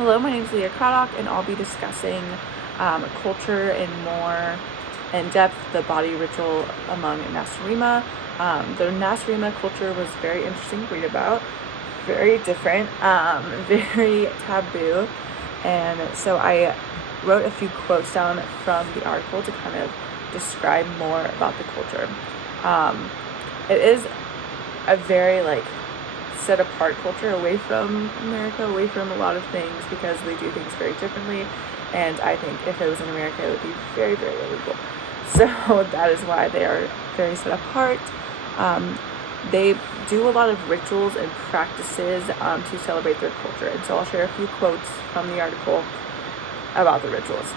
Hello, my name is Leah Craddock, and I'll be discussing culture and more in depth the body ritual among Nacirema. The Nacirema culture was very interesting to read about, very different, very taboo, and so I wrote a few quotes down from the article to kind of describe more about the culture. It is a very set apart culture away from America, away from a lot of things, because they do things very differently, and I think if it was in America it would be very, very illegal. So that is why they are very set apart. They do a lot of rituals and practices to celebrate their culture, and so I'll share a few quotes from the article about the rituals.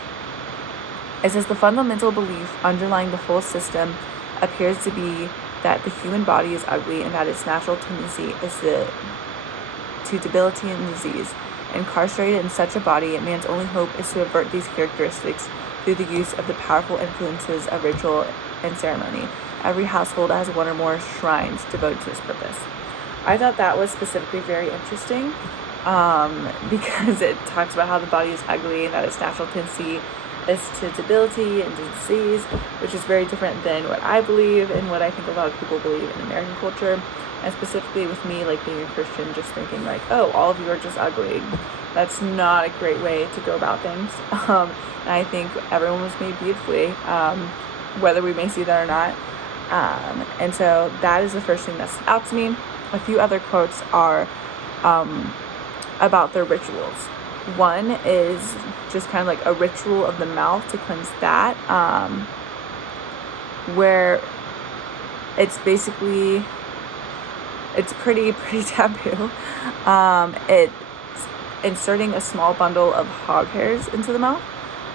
It says, the fundamental belief underlying the whole system appears to be that the human body is ugly and that its natural tendency is to debility and disease. Incarcerated in such a body, man's only hope is to avert these characteristics through the use of the powerful influences of ritual and ceremony. Every household has one or more shrines devoted to this purpose. I thought that was specifically very interesting because it talks about how the body is ugly and that its natural tendency is to debility and disease, which is very different than what I believe and what I think a lot of people believe in American culture, and specifically with me, being a Christian, just thinking oh, all of you are just ugly. That's not a great way to go about things. And I think everyone was made beautifully, whether we may see that or not. And so that is the first thing that stood out to me. A few other quotes are about their rituals. One is just kind of a ritual of the mouth to cleanse that, where it's basically, it's pretty taboo. It's inserting a small bundle of hog hairs into the mouth,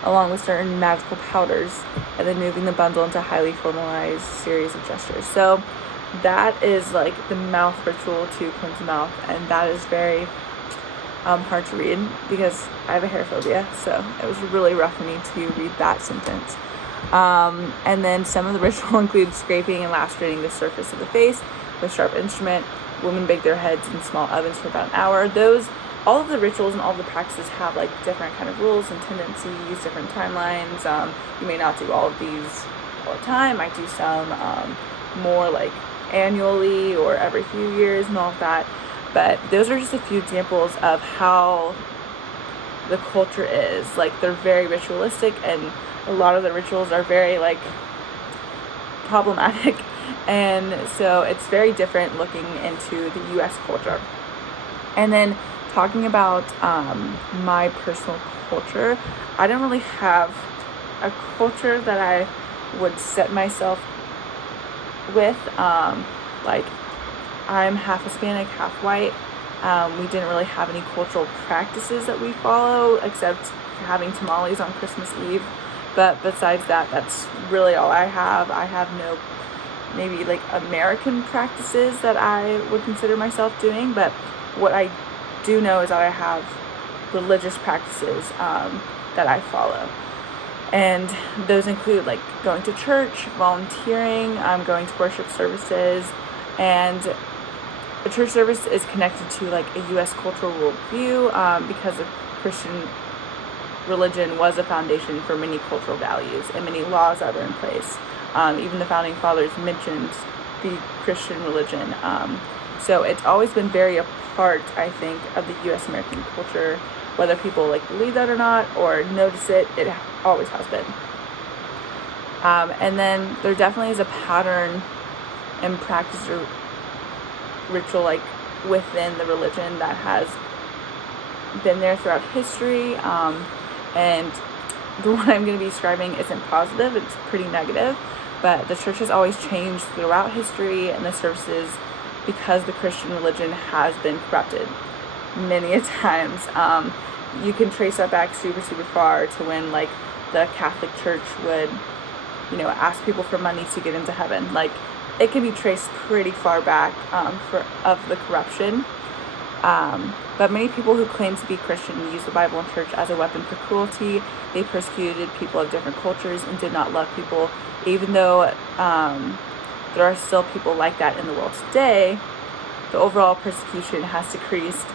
along with certain magical powders, and then moving the bundle into a highly formalized series of gestures. So that is the mouth ritual to cleanse the mouth, and that is very hard to read because I have a hair phobia, so it was really rough for me to read that sentence. And then some of the ritual includes scraping and lacerating the surface of the face with a sharp instrument. Women bake their heads in small ovens for about an hour. All of the rituals and all of the practices have different kind of rules and tendencies, different timelines. You may not do all of these all the time. I do some more annually or every few years and all of that. But those are just a few examples of how the culture is. They're very ritualistic, and a lot of the rituals are very problematic, and so it's very different looking into the U.S. culture. And then talking about my personal culture, I don't really have a culture that I would set myself with. I'm half Hispanic, half white. We didn't really have any cultural practices that we follow, except having tamales on Christmas Eve. But besides that, that's really all I have. I have no maybe American practices that I would consider myself doing. But what I do know is that I have religious practices that I follow. And those include going to church, volunteering, going to worship services, and a church service is connected to a U.S. cultural worldview because the Christian religion was a foundation for many cultural values and many laws that were in place. Even the founding fathers mentioned the Christian religion. So it's always been very a part, I think, of the U.S. American culture, whether people believe that or not or notice it. It always has been. And then there definitely is a pattern and practice or ritual within the religion that has been there throughout history, and the one I'm going to be describing isn't positive, it's pretty negative, but the church has always changed throughout history and the services because the Christian religion has been corrupted many a times. You can trace that back super far to when the Catholic Church would ask people for money to get into heaven. It can be traced pretty far back of the corruption. But many people who claim to be Christian use the Bible and church as a weapon for cruelty. They persecuted people of different cultures and did not love people. Even though there are still people like that in the world today, the overall persecution has decreased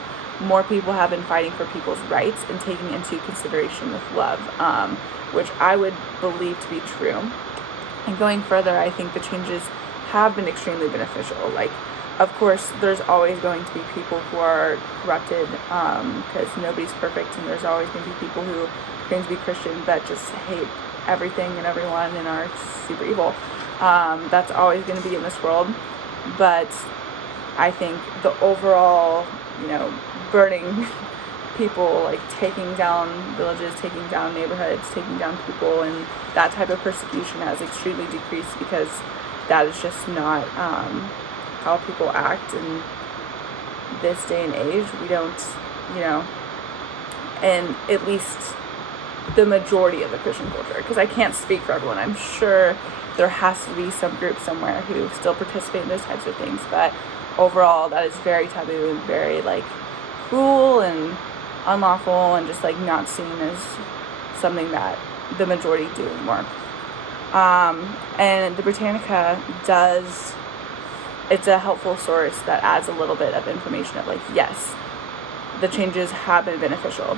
more people have been fighting for people's rights and taking into consideration with love, which I would believe to be true. And going further, I think the changes have been extremely beneficial. Like, of course, there's always going to be people who are corrupted, because nobody's perfect, and there's always going to be people who claim to be Christian that just hate everything and everyone and are super evil. That's always going to be in this world. But I think the overall, burning people, like taking down villages, taking down neighborhoods, taking down people, and that type of persecution has extremely decreased, because that is just not how people act in this day and age. We don't, and at least the majority of the Christian culture, because I can't speak for everyone. I'm sure there has to be some group somewhere who still participate in those types of things, but overall that is very taboo and very cruel and unlawful, and just not seen as something that the majority do anymore. And the Britannica it's a helpful source that adds a little bit of information of yes, the changes have been beneficial.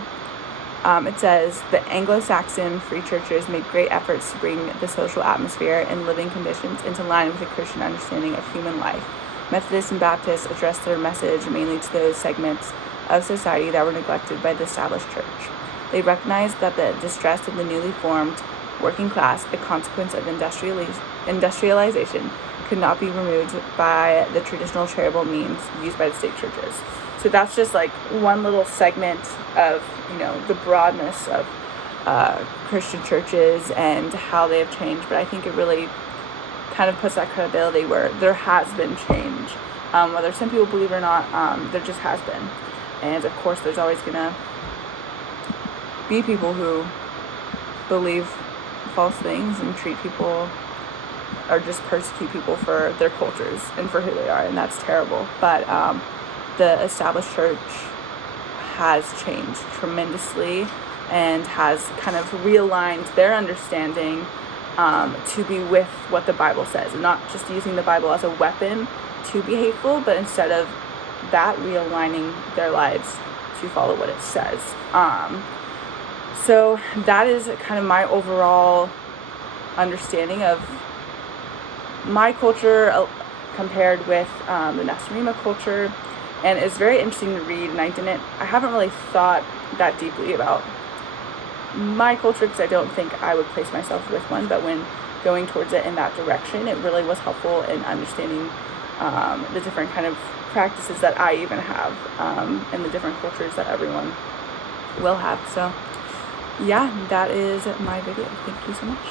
It says the Anglo-Saxon free churches made great efforts to bring the social atmosphere and living conditions into line with the Christian understanding of human life. Methodists and Baptists addressed their message mainly to those segments of society that were neglected by the established church. They recognized that the distress of the newly formed working class, a consequence of industrialization, could not be removed by the traditional charitable means used by the state churches. So that's just one little segment of, the broadness of Christian churches and how they have changed. But I think it really kind of puts that credibility where there has been change. Whether some people believe it or not, there just has been. And of course, there's always going to be people who believe false things and treat people or just persecute people for their cultures and for who they are, and that's terrible. But the established church has changed tremendously and has kind of realigned their understanding to be with what the Bible says, and not just using the Bible as a weapon to be hateful, but instead of that, realigning their lives to follow what it says. So that is kind of my overall understanding of my culture compared with the Nacirema culture, and it's very interesting to read. And I haven't really thought that deeply about my culture, because I don't think I would place myself with one, but when going towards it in that direction, it really was helpful in understanding the different kind of practices that I even have, and the different cultures that everyone will have. So yeah, that is my video. Thank you so much.